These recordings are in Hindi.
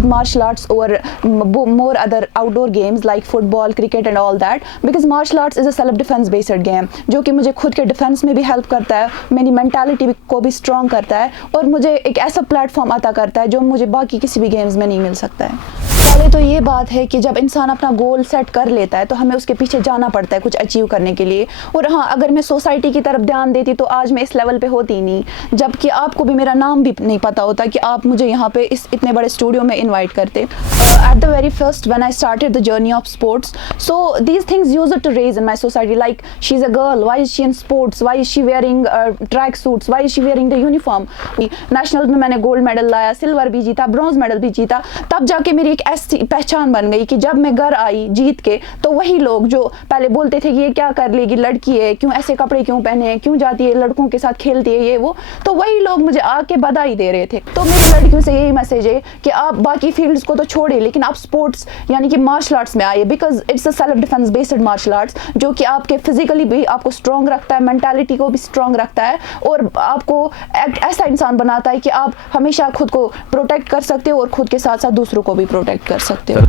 choose martial arts over more other outdoor games like football, cricket and all that because martial arts is a self defense based game जो कि मुझे खुद के डिफेंस में भी हेल्प करता है, मेरी मेंटालिटी को भी स्ट्रॉन्ग करता है और मुझे एक ऐसा प्लेटफॉर्म अता करता है जो मुझे बाकी किसी भी गेम्स में नहीं मिल सकता है। पहले तो ये बात है कि जब इंसान अपना गोल सेट कर लेता है तो हमें उसके पीछे जाना पड़ता है कुछ अचीव करने के लिए। और हाँ, अगर मैं सोसाइटी की तरफ ध्यान देती तो आज मैं इस लेवल पे होती ही नहीं, जबकि आपको भी मेरा नाम भी नहीं पता होता कि आप मुझे यहाँ पे इस इतने बड़े स्टूडियो में इन्वाइट करते। At the very first when I started the journey of sports, so these things used to raise in my society like she is a girl, why is she in sports, why is she wearing track suits, why is she wearing the uniform. National में मैंने गोल्ड मेडल लाया, सिल्वर भी जीता, ब्रॉन्ज मेडल भी जीता, तब जाके मेरी एक ऐसी पहचान बन गई कि जब मैं घर आई जीत के तो वही लोग जो पहले बोलते थे कि ये क्या कर लेगी, लड़की है, क्यों ऐसे कपड़े क्यों पहने हैं, क्यों जाती है लड़कों के साथ खेलती है ये वो, तो वही लोग मुझे आके बधाई दे रहे थे। तो मेरी लड़कियों से यही मैसेज है कि आप बाकी फील्ड्स को तो छोड़िए लेकिन आप स्पोर्ट्स यानी कि मार्शल आर्ट्स में आइए because it's a self defence based martial arts जो कि आपके फिजिकली भी आपको स्ट्रॉन्ग रखता है, मेंटालिटी को भी स्ट्रॉन्ग रखता है और आपको एक ऐसा इंसान बनाता है कि आप हमेशा खुद को प्रोटेक्ट कर सकते हो और खुद के साथ साथ दूसरों को भी प्रोटेक्ट कर सकते हो।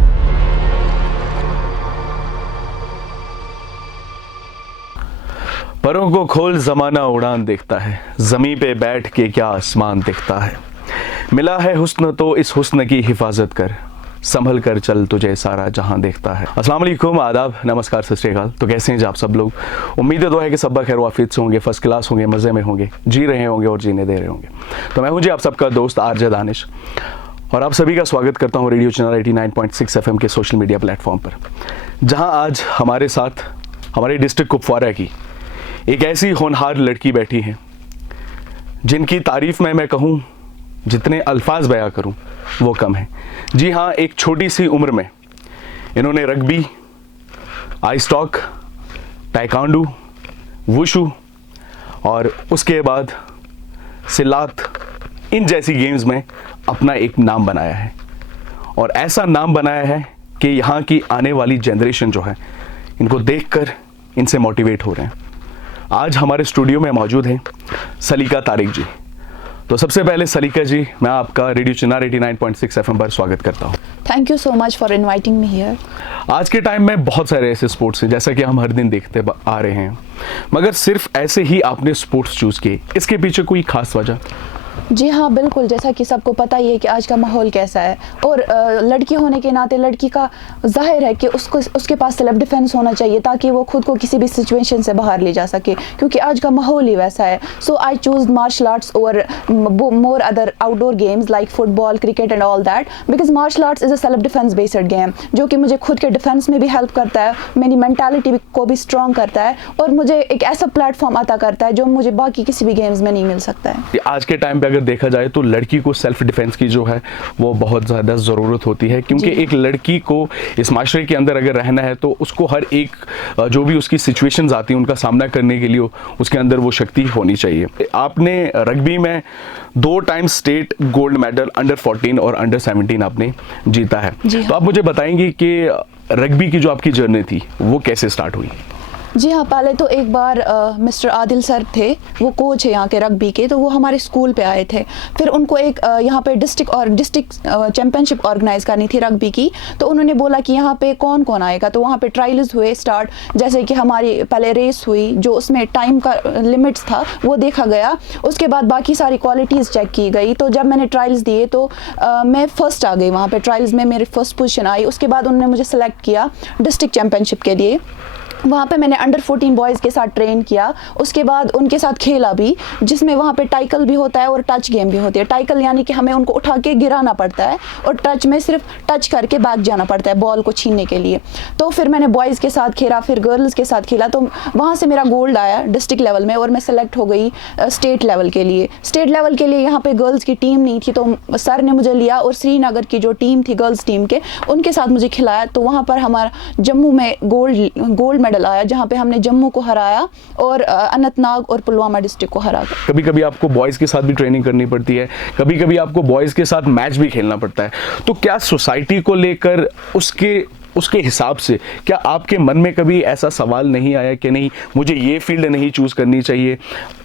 परों को खोल जमाना उड़ान देखता है, जमी पे बैठ के क्या आसमान दिखता है, मिला है हुस्न तो इस हुस्न की हिफाजत कर, संभल कर चल तुझे सारा जहां देखता है। अस्सलाम वालेकुम, आदाब, नमस्कार, सत श्री अकाल। तो कैसे हैं जी आप सब लोग? उम्मीद है कि सब खैर वाफियत से होंगे, फर्स्ट क्लास होंगे, मज़े में होंगे, जी रहे होंगे और जीने दे रहे होंगे। तो मैं हूं जी आप सबका दोस्त आरजे दानिश और आप सभी का स्वागत करता हूं रेडियो चैनल 89.6 FM के सोशल मीडिया प्लेटफॉर्म पर, जहां आज हमारे साथ हमारे डिस्ट्रिक्ट कुपवारा की एक ऐसी होनहार लड़की बैठी हैं जिनकी तारीफ में मैं कहूं जितने अल्फाज बयां करूं वो कम है। जी हाँ, एक छोटी सी उम्र में इन्होंने रग्बी, आइस टॉक, टाइकांडू, वुशु और उसके बाद सिलात, इन जैसी गेम्स में अपना एक नाम बनाया है और ऐसा नाम बनाया है कि यहाँ की आने वाली जनरेशन जो है इनको देखकर इनसे मोटिवेट हो रहे हैं। आज हमारे स्टूडियो में मौजूद हैं सलीका तारिक जी। तो सबसे पहले सलीका जी, मैं आपका रेडियो चैनल 89.6 FM पर स्वागत करता हूँ। Thank you so much for inviting me here. आज के टाइम में बहुत सारे ऐसे स्पोर्ट्स हैं जैसा कि हम हर दिन देखते आ रहे हैं, मगर सिर्फ ऐसे ही आपने स्पोर्ट्स चूज किए, इसके पीछे कोई खास वजह? जी हाँ, बिल्कुल, जैसा कि सबको पता ही है कि आज का माहौल कैसा है और लड़की होने के नाते लड़की का जाहिर है कि उसके पास सेल्फ डिफेंस होना चाहिए ताकि वो खुद को किसी भी सिचुएशन से बाहर ले जा सके, क्योंकि आज का माहौल ही वैसा है। So I choose martial arts over more other outdoor games like football, cricket and all that because martial arts is a self defence based game जो कि मुझे खुद के डिफेंस में भी हेल्प करता है, मेरी मेंटालिटी को भी स्ट्रॉन्ग करता है और मुझे एक ऐसा प्लेटफॉर्म अता करता है जो मुझे बाकी किसी भी गेम्स में नहीं मिल सकता है। आज के टाइम पे अगर देखा जाए तो लड़की को सेल्फ डिफेंस की जो है वो बहुत ज़्यादा ज़रूरत होती है, क्योंकि एक लड़की को इस माशरे के अंदर अगर रहना है तो उसको हर एक जो भी उसकी सिचुएशंस आती हैं उनका सामना करने के लिए उसके अंदर वो शक्ति होनी चाहिए। आपने रग्बी में 2 time state gold medal under 14 और अंडर 17 आपने जीता है। तो आप मुझे बताएंगे कि रग्बी की जो आपकी जर्नी थी वो कैसे स्टार्ट हुई? जी हाँ, पहले तो एक बार मिस्टर आदिल सर थे, वो कोच है यहाँ के रग्बी के, तो वो हमारे स्कूल पे आए थे। फिर उनको एक यहाँ पे डिस्ट्रिक्ट चैम्पियनशिप ऑर्गेनाइज करनी थी रग्बी की, तो उन्होंने बोला कि यहाँ पे कौन कौन आएगा। तो वहाँ पे ट्रायल्स हुए स्टार्ट, जैसे कि हमारी पहले रेस हुई जो उसमें टाइम का लिमिट्स था वो देखा गया, उसके बाद बाकी सारी क्वालिटीज़ चेक की गई। तो जब मैंने ट्रायल्स दिए तो मैं फर्स्ट आ गई वहाँ पर, ट्रायल्स में मेरी फर्स्ट पोजिशन आई। उसके बाद उन्होंने मुझे सेलेक्ट किया डिस्ट्रिक्ट चैम्पियनशिप के लिए। वहाँ पे मैंने अंडर 14 बॉयज़ के साथ ट्रेन किया, उसके बाद उनके साथ खेला भी, जिसमें वहाँ पे टाइकल भी होता है और टच गेम भी होती है। टाइकल यानी कि हमें उनको उठा के गिराना पड़ता है और टच में सिर्फ टच करके बैक जाना पड़ता है बॉल को छीनने के लिए। तो फिर मैंने बॉयज़ के साथ खेला, फिर गर्ल्स के साथ खेला, तो वहाँ से मेरा गोल्ड आया डिस्ट्रिक्ट लेवल में और मैं सेलेक्ट हो गई स्टेट लेवल के लिए। स्टेट लेवल के लिए यहाँ पर गर्ल्स की टीम नहीं थी, तो सर ने मुझे लिया और श्रीनगर की जो टीम थी गर्ल्स टीम के, उनके साथ मुझे खिलाया। तो वहाँ पर हमारा जम्मू में गोल्ड मेडल आया, जहाँ पे हमने जम्मू को हराया और अनंतनाग और पुलवामा डिस्ट्रिक्ट को हरा। कभी कभी आपको बॉयज़ के साथ भी ट्रेनिंग करनी पड़ती है, कभी कभी आपको बॉयज़ के साथ मैच भी खेलना पड़ता है, तो क्या सोसाइटी को लेकर उसके हिसाब से क्या आपके मन में कभी ऐसा सवाल नहीं आया कि नहीं मुझे ये फील्ड नहीं चूज़ करनी चाहिए?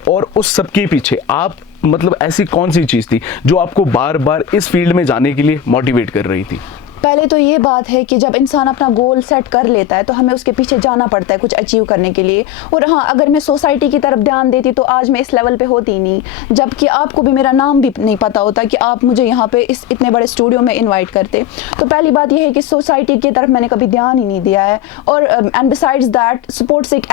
और उस सब के पीछे आप मतलब ऐसी कौन सी चीज़ थी जो आपको बार बार इस फील्ड में जाने के लिए मोटिवेट कर रही थी? पहले तो ये बात है कि जब इंसान अपना गोल सेट कर लेता है तो हमें उसके पीछे जाना पड़ता है कुछ अचीव करने के लिए। और हाँ, अगर मैं सोसाइटी की तरफ ध्यान देती तो आज मैं इस लेवल पे होती ही नहीं, जबकि आपको भी मेरा नाम भी नहीं पता होता कि आप मुझे यहाँ पे इस इतने बड़े स्टूडियो में इनवाइट करते। तो पहली बात यह है कि सोसाइटी की तरफ मैंने कभी ध्यान ही नहीं दिया है। और एंड बिसाइड्स दैट, स्पोर्ट्स एक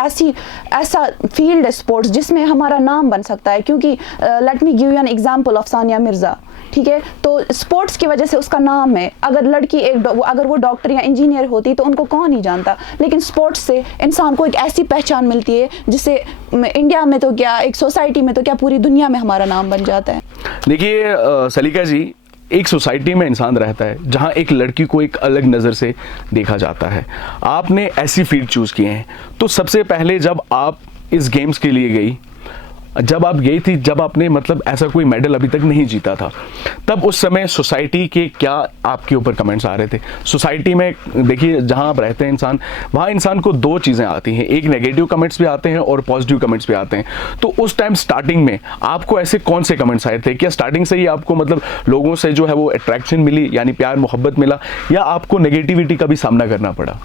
ऐसा फील्ड है स्पोर्ट्स जिसमें हमारा नाम बन सकता है। क्योंकि let me give you an example of Sania Mirza, ठीक है? तो स्पोर्ट्स की वजह से उसका नाम है। अगर लड़की अगर वो डॉक्टर या इंजीनियर होती तो उनको कौन नहीं जानता, लेकिन स्पोर्ट्स से इंसान को एक ऐसी पहचान मिलती है जिससे इंडिया में तो क्या, एक सोसाइटी में तो क्या, पूरी दुनिया में हमारा नाम बन जाता है। देखिए सलीका जी, एक सोसाइटी में इंसान रहता है जहां एक लड़की को एक अलग नज़र से देखा जाता है। आपने ऐसी फील्ड चूज़ किए हैं, तो सबसे पहले जब आप इस गेम्स के लिए गई, जब आप गई थी, जब आपने मतलब ऐसा कोई मेडल अभी तक नहीं जीता था, तब उस समय सोसाइटी के क्या आपके ऊपर कमेंट्स आ रहे थे? सोसाइटी में देखिए जहां आप रहते हैं इंसान, वहां इंसान को दो चीज़ें आती हैं, एक नेगेटिव कमेंट्स भी आते हैं और पॉजिटिव कमेंट्स भी आते हैं। तो उस टाइम स्टार्टिंग में आपको ऐसे कौन से कमेंट्स आए थे? क्या स्टार्टिंग से ही आपको मतलब लोगों से जो है वो अट्रैक्शन मिली, यानी प्यार मोहब्बत मिला, या आपको नेगेटिविटी का भी सामना करना पड़ा?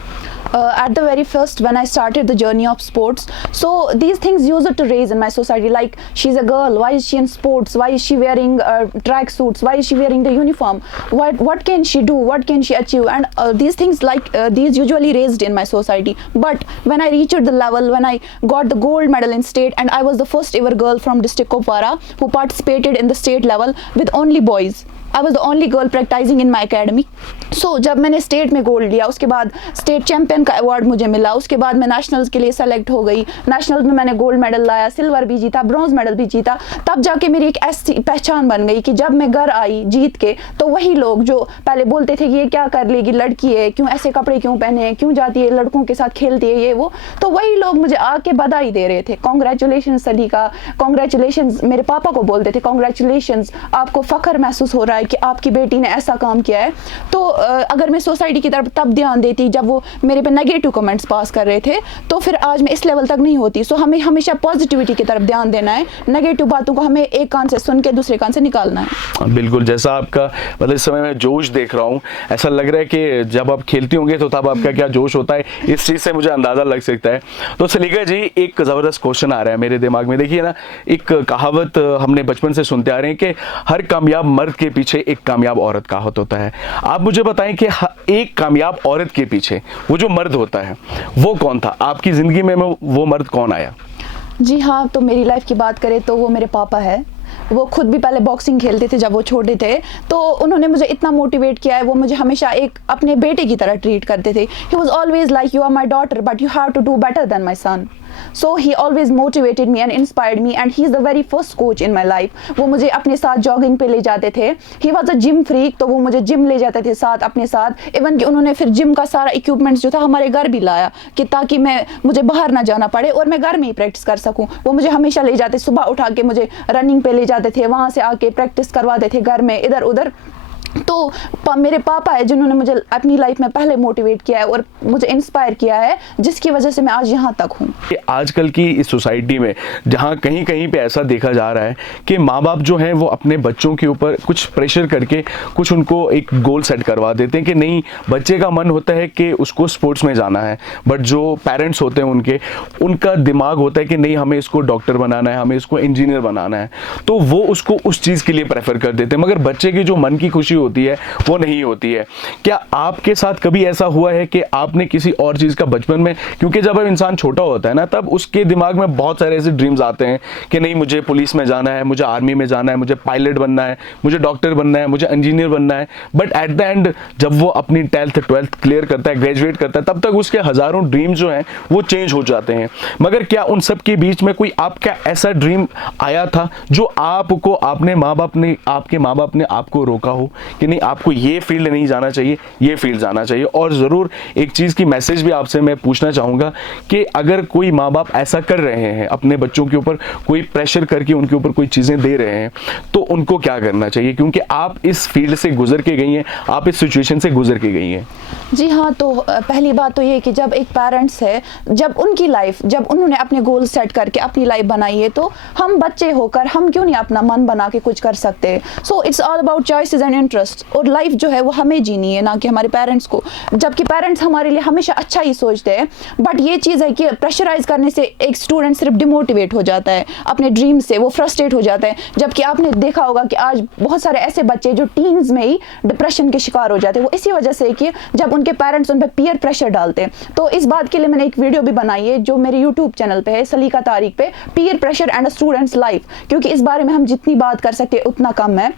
At the very first, when I started the journey of sports, so these things used to raise in my society, like she's a girl, why is she in sports, why is she wearing track suits, why is she wearing the uniform, what can she do, what can she achieve, and these things these usually raised in my society. But when I reached the level, when I got the gold medal in state, and I was the first ever girl from district Kupwara who participated in the state level with only boys. I was the only girl practicing in my academy. So जब मैंने स्टेट में गोल्ड लिया, उसके बाद स्टेट चैंपियन का अवार्ड मुझे मिला, उसके बाद मैं नेशनल्स के लिए सेलेक्ट हो गई, नेशनल्स में मैंने गोल्ड मेडल लाया, सिल्वर भी जीता, ब्रॉन्ज मेडल भी जीता। तब जाके मेरी एक ऐसी पहचान बन गई कि जब मैं घर आई जीत के, तो वही लोग जो पहले बोलते थे कि ये क्या कर लेगी, लड़की है, क्यों ऐसे कपड़े क्यों पहने हैं, क्यों जाती है लड़कों के साथ खेलती है, ये वो, तो वही लोग मुझे आके बधाई दे रहे थे, कॉन्ग्रेचुलेशन सलीका, कॉन्ग्रेचुलेशन। मेरे पापा को बोलते थे कॉन्ग्रेचुलेशन, आपको फख्र महसूस हो रहा है कि आपकी बेटी ने ऐसा काम किया है। तो अगर मैं सोसाइटी की तरफ तब ध्यान देती जब वो मेरे पे नेगेटिव कमेंट्स पास कर रहे थे, तो फिर आज मैं इस लेवल तक नहीं होती। सो हमें हमेशा पॉजिटिविटी की तरफ ध्यान देना है, नेगेटिव बातों को हमें एक कान से सुन के दूसरे कान से निकालना है। बिल्कुल, जैसा आपका मतलब इस समय मैं जोश देख रहा हूँ, ऐसा लग रहा है कि जब आप खेलती होंगे तो तब आपका क्या जोश होता है, इस चीज़ से मुझे अंदाज़ा लग सकता है। तो सलीका जी, एक ज़बरदस्त क्वेश्चन आ रहा है मेरे दिमाग में। देखिए ना, एक कहावत हमने बचपन से सुनते आ रहे हैं कि हर कामयाब मर्द के पीछे एक कामयाब औरत का हाथ होता है। आप मुझे बताएं कि एक कामयाब औरत के पीछे वो जो मर्द होता है वो कौन था? आपकी ज़िंदगी में वो मर्द कौन आया? जी हाँ, तो मेरी लाइफ की बात करें तो वो मेरे पापा है। वो खुद भी पहले बॉक्सिंग खेलते थे जब वो छोटे थे, तो उन्होंने मुझे इतना मोटिवेट किया है। वो मुझे हमेशा एक अपने बेटे की तरह ट्रीट करते थे। He was always like, you are my daughter but you have to do better than my son. So he always motivated me and inspired me, and he is the very first coach in my life. वो मुझे अपने साथ जॉगिंग पे ले जाते थे। He was a gym freak, तो वो मुझे जिम ले जाते थे साथ अपने साथ। इवन कि उन्होंने फिर जिम का सारा इक्विपमेंट्स जो था हमारे घर भी लाया, कि ताकि मुझे बाहर ना जाना पड़े और मैं घर में ही प्रैक्टिस कर सकूं। वो मुझे हमेशा ले जाते, सुबह उठा के मुझे रनिंग पे ले जाते थे, वहाँ से आके प्रैक्टिस करवाते थे घर में इधर उधर। तो मेरे पापा है जिन्होंने मुझे अपनी लाइफ में पहले मोटिवेट किया है और मुझे इंस्पायर किया है, जिसकी वजह से मैं आज यहाँ तक हूँ। आजकल की इस सोसाइटी में जहाँ कहीं कहीं पे ऐसा देखा जा रहा है कि माँ बाप जो हैं वो अपने बच्चों के ऊपर कुछ प्रेशर करके कुछ उनको एक गोल सेट करवा देते हैं कि नहीं, बच्चे का मन होता है कि उसको स्पोर्ट्स में जाना है, बट जो पेरेंट्स होते हैं उनका दिमाग होता है कि नहीं, हमें इसको डॉक्टर बनाना है, हमें इसको इंजीनियर बनाना है, तो वो उसको उस चीज़ के लिए प्रेफर कर देते हैं, मगर बच्चे की जो मन की खुशी होती है वो नहीं होती है। क्या आपके साथ कभी ऐसा हुआ है कि आपने किसी और चीज़ का बचपन में, क्योंकि जब इंसान छोटा होता है ना, तब उसके दिमाग में बहुत सारे ऐसे ड्रीम्स आते हैं कि नहीं, मुझे पुलिस में जाना है, मुझे आर्मी में जाना है, मुझे पायलट बनना है, मुझे डॉक्टर बनना है, मुझे इंजीनियर बनना है, बट एट द एंड जब वो अपनी 12th क्लियर करता है, ग्रेजुएट करता है, तब तक उसके हज़ारों ड्रीम्स जो हैं वो चेंज हो जाते हैं। मगर क्या उन सब के बीच में कोई आपका ऐसा ड्रीम आया था जो आपके माँ बाप ने आपको रोका हो कि नहीं आपको ये फील्ड नहीं जाना चाहिए, ये फील्ड जाना चाहिए। और ज़रूर एक चीज़ की मैसेज भी आपसे मैं पूछना चाहूँगा कि अगर कोई माँ बाप ऐसा कर रहे हैं, अपने बच्चों के ऊपर कोई प्रेशर करके उनके ऊपर कोई चीज़ें दे रहे हैं, तो उनको क्या करना चाहिए? क्योंकि आप इस फील्ड से गुजर के गई हैं, आप इस सिचुएशन से गुजर के गई हैं। जी हाँ, तो पहली बात तो ये कि जब एक पेरेंट्स है, जब उनकी लाइफ, जब उन्होंने अपने गोल सेट करके अपनी लाइफ बनाई है, तो हम बच्चे होकर हम क्यों नहीं अपना मन बना के कुछ कर सकते? So it's all about choices and interest. और लाइफ जो है वो हमें जीनी है, ना कि हमारे पेरेंट्स को। जबकि पेरेंट्स हमारे लिए हमेशा अच्छा ही सोचते हैं, बट ये चीज़ है कि प्रेशराइज करने से एक स्टूडेंट सिर्फ डिमोटिवेट हो जाता है अपने ड्रीम से, वो फ्रस्ट्रेट हो जाता है। जबकि आपने देखा होगा कि आज बहुत सारे ऐसे बच्चे जो टीन्स में ही डिप्रेशन के शिकार हो जाते हैं, वो इसी वजह से कि जब उनके पेरेंट्स उन पर पीयर प्रेशर डालते हैं। तो इस बात के लिए मैंने एक वीडियो भी बनाई है जो मेरे यूट्यूब चैनल पे है, सलीका तारिक पे, peer pressure and a students life, क्योंकि इस बारे में हम जितनी बात कर सकते हैं उतना कम है।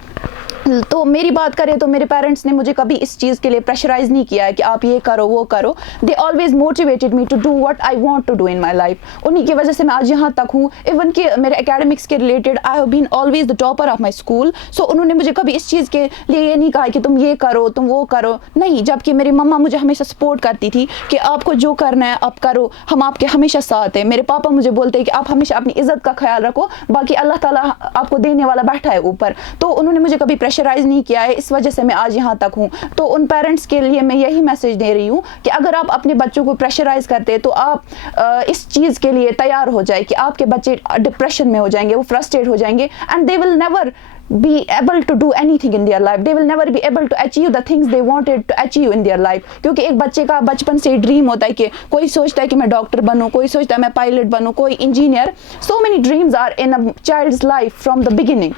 तो मेरी बात करें तो मेरे पेरेंट्स ने मुझे कभी इस चीज़ के लिए प्रेशराइज नहीं किया है कि आप ये करो वो करो। They always motivated me to do what I want to do in my life. उन्हीं की वजह से मैं आज यहाँ तक हूँ। इवन कि मेरे एकेडमिक्स के related I have been always the topper of my school. So उन्होंने मुझे कभी इस चीज़ के लिए ये नहीं कहा कि तुम ये करो तुम वो करो, नहीं। जबकि मेरी मम्मा मुझे हमेशा सपोर्ट करती थी कि आपको जो करना है आप करो, हम आपके हमेशा साथ हैं। मेरे पापा मुझे बोलते हैं कि आप हमेशा अपनी इज्जत का ख्याल रखो, बाकी अल्लाह ताला आपको देने वाला बैठा है ऊपर। तो उन्होंने मुझे कभी प्रेशराइज नहीं किया है, इस वजह से मैं आज यहाँ तक हूँ। तो उन पेरेंट्स के लिए मैं यही मैसेज दे रही हूँ कि अगर आप अपने बच्चों को प्रेशराइज करते हैं तो आप इस चीज़ के लिए तैयार हो जाए कि आपके बच्चे डिप्रेशन में हो जाएंगे, वो फ्रस्ट्रेट हो जाएंगे, and they will never be able to do anything in their life. They will never be able to achieve the things they wanted to achieve in their life. क्योंकि एक बच्चे का बचपन से ड्रीम होता है कि कोई सोचता है कि मैं डॉक्टर बनूं, कोई सोचता है मैं पायलट बनूं, कोई engineer. So many dreams are in a child's life from the beginning.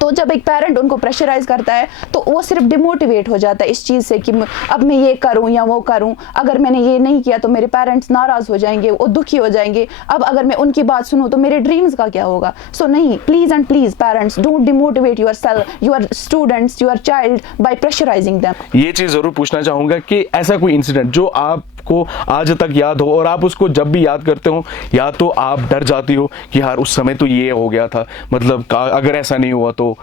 तो जब एक पेरेंट उनको प्रेशराइज करता है तो वो सिर्फ डिमोटिवेट हो जाता है इस चीज़ से कि अब मैं ये करूं या वो करूं, अगर मैंने ये नहीं किया तो मेरे पेरेंट्स नाराज़ हो जाएंगे, वो दुखी हो जाएंगे, अब अगर मैं उनकी बात सुनूं तो मेरे ड्रीम्स का क्या होगा। सो नहीं, please and please parents, don't demotivate your students, your child by pressurising them. ये चीज़ ज़रूर पूछना चाहूँगा कि ऐसा कोई इंसिडेंट जो आपको आज तक याद हो और आप उसको जब भी याद करते हो या तो आप डर जाती हो कि यार उस समय तो ये हो गया था, मतलब अगर ऐसा नहीं हुआ तो,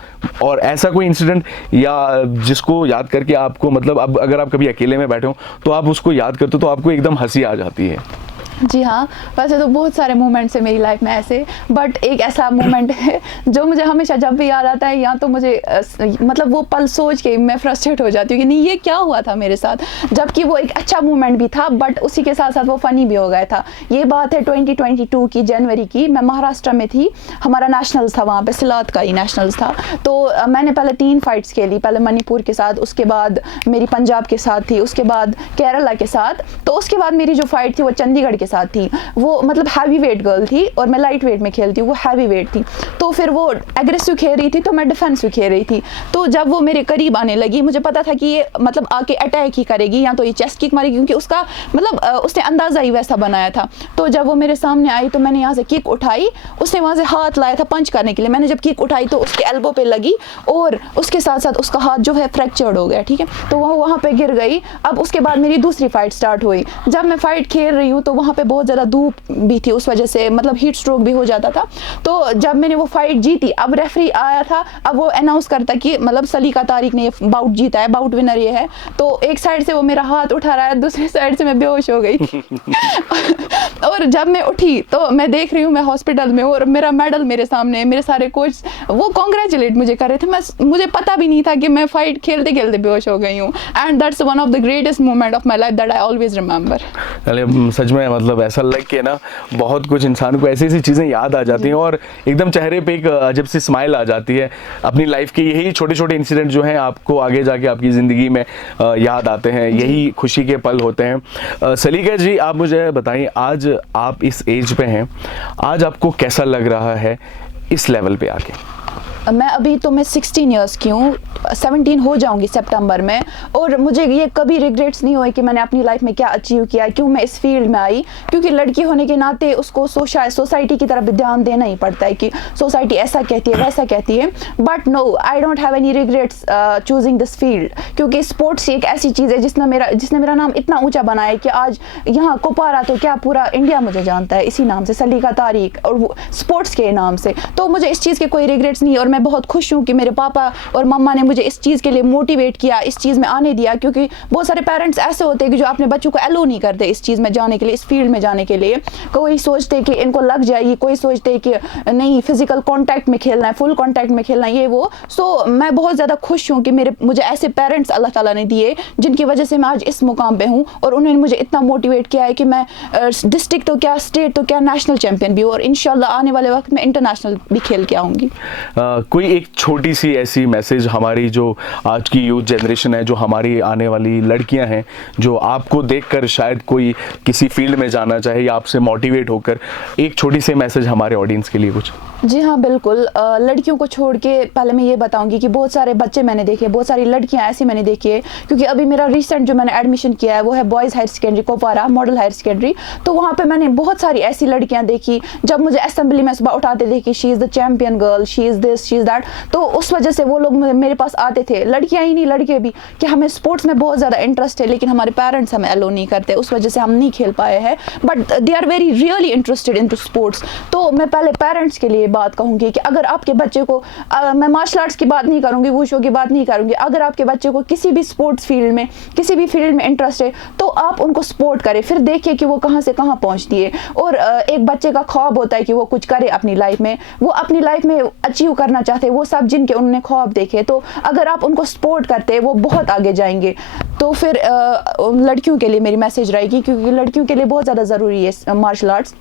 और ऐसा कोई इंसिडेंट या जिसको याद करके आपको, मतलब अब अगर आप कभी अकेले में बैठे हो तो आप उसको याद करते हो तो आपको एकदम हंसी आ जाती है? जी हाँ, वैसे तो बहुत सारे मोमेंट्स है मेरी लाइफ में ऐसे, बट एक ऐसा मोमेंट है जो मुझे हमेशा जब भी याद आता है या तो मुझे मतलब वो पल सोच के मैं फ्रस्ट्रेट हो जाती हूँ कि नहीं ये क्या हुआ था मेरे साथ, जबकि वो एक अच्छा मोमेंट भी था बट उसी के साथ साथ वो फ़नी भी हो गया था। ये बात है 2022 की जनवरी की। मैं महाराष्ट्र में थी, हमारा नेशनल्स था वहाँ पे, सिलात का ही नेशनल्स था। तो मैंने पहले 3 फाइट्स खेली, पहले मणिपुर के साथ, उसके बाद मेरी पंजाब के साथ थी, उसके बाद केरला के साथ। तो उसके बाद मेरी जो फाइट थी वो चंडीगढ़ के साथ थी। वो मतलब हैवी वेट गर्ल थी और मैं लाइट वेट में खेलती हूँ, वो हैवी वेट थी। तो फिर वो एग्रेसिव खेल रही थी तो मैं डिफेंसिव खेल रही थी। तो जब वो मेरे करीब आने लगी, मुझे पता था कि ये मतलब आके अटैक ही करेगी या तो ये चेस्ट किक मारेगी, क्योंकि उसका मतलब उसने अंदाज़ा ही वैसा बनाया था। तो जब वो मेरे सामने आई तो मैंने यहाँ से किक उठाई, उसने वहाँ से हाथ लाया था पंच करने के लिए। मैंने जब किक उठाई तो उसके एल्बो पे लगी और उसके साथ साथ उसका हाथ जो है फ्रैक्चर्ड हो गया, ठीक है। तो वो वहाँ पे गिर गई। अब उसके बाद मेरी दूसरी फाइट स्टार्ट हुई। जब मैं फाइट खेल रही हूँ तो वहाँ पे बहुत ज़्यादा धूप भी थी, उस वजह से मतलब हीट स्ट्रोक भी हो जाता था। तो जब मैंने वो फाइट जीती, अब रेफरी आया था, अब वो अनाउंस करता कि मतलब सलीका तारिक ने ये बाउट जीता है, बाउट विनर ये है। तो एक साइड से वो मेरा हाथ उठा रहा है, दूसरी साइड से मैं बेहोश हो गई और जब मैं उठी तो मैं देख रही हूँ मैं हॉस्पिटल में हूँ और मेरा मेडल मेरे सामने, मेरे सारे कोच वो कॉन्ग्रेचुलेट मुझे कर रहे थे। मुझे पता भी नहीं था कि मैं फाइट खेलते खेलते बेहोश हो गई हूँ। And that's one of the greatest moment of my life that I always remember. सच में मतलब ऐसा लग के ना बहुत कुछ इंसान को ऐसी ऐसी चीज़ें याद आ जाती हैं और एकदम चेहरे पे एक अजब सी स्माइल आ जाती है। अपनी लाइफ के यही छोटे छोटे इंसिडेंट जो हैं आपको आगे जाके आपकी ज़िंदगी में याद आते हैं, यही खुशी के पल होते हैं। सलीका जी, आप मुझे बताइए, आज आप इस एज पे हैं, आज आपको कैसा लग रहा है इस लेवल पे आके? मैं अभी तो मैं 16 ईयर्स की हूँ, 17 हो जाऊंगी सितंबर में, और मुझे ये कभी रिग्रेट्स नहीं हुए कि मैंने अपनी लाइफ में क्या अचीव किया, क्यों मैं इस फील्ड में आई। क्योंकि लड़की होने के नाते उसको सोसाइटी की तरफ ध्यान देना ही पड़ता है कि सोसाइटी ऐसा कहती है वैसा कहती है। But no, I don't have any regrets choosing this field, क्योंकि स्पोर्ट्स एक ऐसी चीज़ है जिसने मेरा नाम इतना ऊँचा बनाया है कि आज यहाँ कुपवारा तो क्या पूरा इंडिया मुझे जानता है इसी नाम से, सलीका तारिक, और स्पोर्ट्स के नाम से। तो मुझे इस चीज़ के कोई रिग्रेट्स नहीं। और मैं बहुत खुश हूँ कि मेरे पापा और मम्मा ने मुझे इस चीज़ के लिए मोटिवेट किया, इस चीज़ में आने दिया, क्योंकि बहुत सारे पेरेंट्स ऐसे होते हैं कि जो अपने बच्चों को अलो नहीं करते इस चीज़ में जाने के लिए, इस फील्ड में जाने के लिए। कोई सोचते कि इनको लग जाएगी, कोई सोचते कि नहीं फिजिकल कांटेक्ट में खेलना है, फुल कांटेक्ट में खेलना है, ये वो। सो मैं बहुत ज़्यादा खुश हूँ कि मुझे ऐसे पेरेंट्स अल्लाह ताला ने दिए जिनकी वजह से मैं आज इस मुकाम पे हूँ, और उन्होंने मुझे इतना मोटिवेट किया है कि मैं डिस्ट्रिक्ट तो क्या, स्टेट तो क्या, नेशनल चैंपियन भी हूँ, और इंशाल्लाह आने वाले वक्त में इंटरनेशनल भी खेल के आऊँगी। कोई एक छोटी सी ऐसी मैसेज हमारी जो आज की यूथ जनरेशन है, जो हमारी आने वाली लड़कियां हैं, जो आपको देखकर शायद कोई किसी फील्ड में जाना चाहे या आपसे मोटिवेट होकर, एक छोटी सी मैसेज हमारे ऑडियंस के लिए कुछ? जी हाँ बिल्कुल। लड़कियों को छोड़ के पहले मैं ये बताऊंगी कि बहुत सारे बच्चे मैंने देखे, बहुत सारी लड़कियां ऐसी मैंने देखी है, क्योंकि अभी मेरा रिसेंट जो मैंने एडमिशन किया है वो है boys higher secondary Kupwara model higher secondary. तो वहाँ पे मैंने बहुत सारी ऐसी लड़कियां देखी, जब मुझे असेंबली में सुबह उठाते थे कि she is the champion girl, she is this, she is that, तो उस वजह से वो लोग मेरे पास आते थे, लड़कियाँ ही नहीं लड़के भी, कि हमें स्पोर्ट्स में बहुत ज़्यादा इंटरेस्ट है लेकिन हमारे पेरेंट्स हमें अलो नहीं करते, उस वजह से हम नहीं खेल पाए हैं, but they are very really interested in to sports. तो मैं पहले पेरेंट्स के लिए बात कहूँगी कि अगर आपके बच्चे को मैं मार्शल आर्ट्स की बात नहीं करूँगी, वुशू की बात नहीं करूँगी, अगर आपके बच्चे को किसी भी स्पोर्ट्स फील्ड में, किसी भी फील्ड में इंटरेस्ट है तो आप उनको सपोर्ट करें, फिर देखिए कि वो कहाँ से कहाँ पहुँचती है। और एक बच्चे का ख्वाब होता है कि वो कुछ करे अपनी लाइफ में, वो अपनी लाइफ में अचीव करना चाहते हैं, वो सब जिनके उन्होंने ख्वाब देखे, तो अगर आप उनको सपोर्ट करते हैं वो बहुत आगे जाएंगे। तो फिर लड़कियों के लिए मेरी मैसेज रहेगी, क्योंकि लड़कियों के लिए बहुत ज़्यादा ज़रूरी है मार्शल आर्ट्स।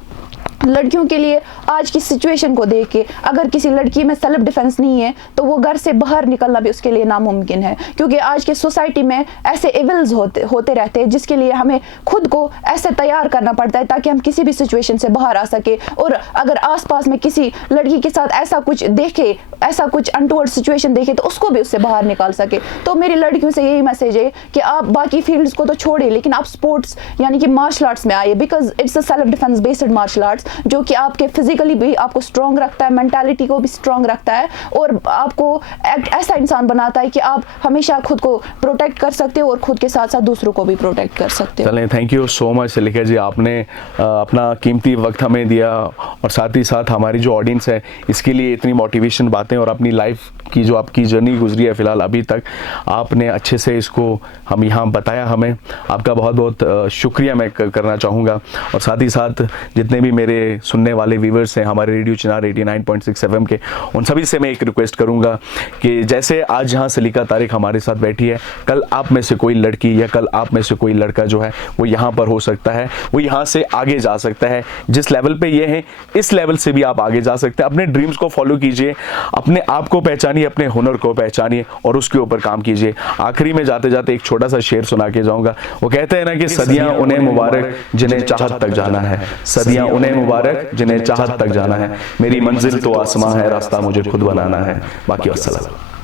लड़कियों के लिए आज की सिचुएशन को देख के अगर किसी लड़की में सेल्फ डिफेंस नहीं है तो वो घर से बाहर निकलना भी उसके लिए नामुमकिन है, क्योंकि आज के सोसाइटी में ऐसे एविल्स होते रहते हैं जिसके लिए हमें खुद को ऐसे तैयार करना पड़ता है ताकि हम किसी भी सिचुएशन से बाहर आ सके। और अगर आसपास में किसी लड़की के साथ ऐसा कुछ देखे, ऐसा कुछ अनटूवर्ड सिचुएशन देखे, तो उसको भी उससे बाहर निकाल सके। तो मेरी लड़कियों से यही मैसेज है कि आप बाकी फील्ड्स को तो छोड़े, लेकिन आप स्पोर्ट्स यानी कि मार्शल आर्ट्स में आइए, because it's a self defence based martial arts, जो कि आपके फिजिकली भी आपको स्ट्रॉन्ग रखता है, मेंटालिटी को भी स्ट्रॉन्ग रखता है, और आपको एक ऐसा इंसान बनाता है कि आप हमेशा खुद को प्रोटेक्ट कर सकते हो और खुद के साथ साथ दूसरों को भी प्रोटेक्ट कर सकते हो। चलें, थैंक यू सो मच सलीका जी, आपने अपना कीमती वक्त हमें दिया, और साथ ही साथ हमारी जो ऑडियंस है इसके लिए इतनी मोटिवेशन बातें, और अपनी लाइफ की जो आपकी जर्नी गुजरी है फ़िलहाल अभी तक, आपने अच्छे से इसको हम यहाँ बताया हमें। आपका बहुत बहुत शुक्रिया मैं करना चाहूँगा। और साथ ही साथ जितने भी मेरे सुनने वाले व्यूवर्स हैं हमारे रेडियो चिनार 89.6 FM के, उन सभी से मैं एक रिक्वेस्ट करूँगा कि जैसे आज यहाँ सलीका तारिक हमारे साथ बैठी है, कल आप में से कोई लड़की या कल आप में से कोई लड़का जो है वो यहाँ पर हो सकता है, वो यहाँ से आगे जा सकता है। जिस लेवल पे ये है इस लेवल से भी आप आगे जा सकते हैं। अपने ड्रीम्स को फॉलो कीजिए, अपने आप को पहचानिए, अपने हुनर को पहचानिए और उसके ऊपर काम कीजिए। आखिरी में जाते जाते एक छोटा सा शेर सुना के जाऊंगा। वो कहते हैं ना कि सदियां उन्हें मुबारक जिन्हें चाहत तक जाना है, सदियां उन्हें मुबारक जिन्हें चाहत तक जाना है, मेरी मंजिल तो आसमां है, रास्ता मुझे खुद बनाना है। बाकी अस्सलाम।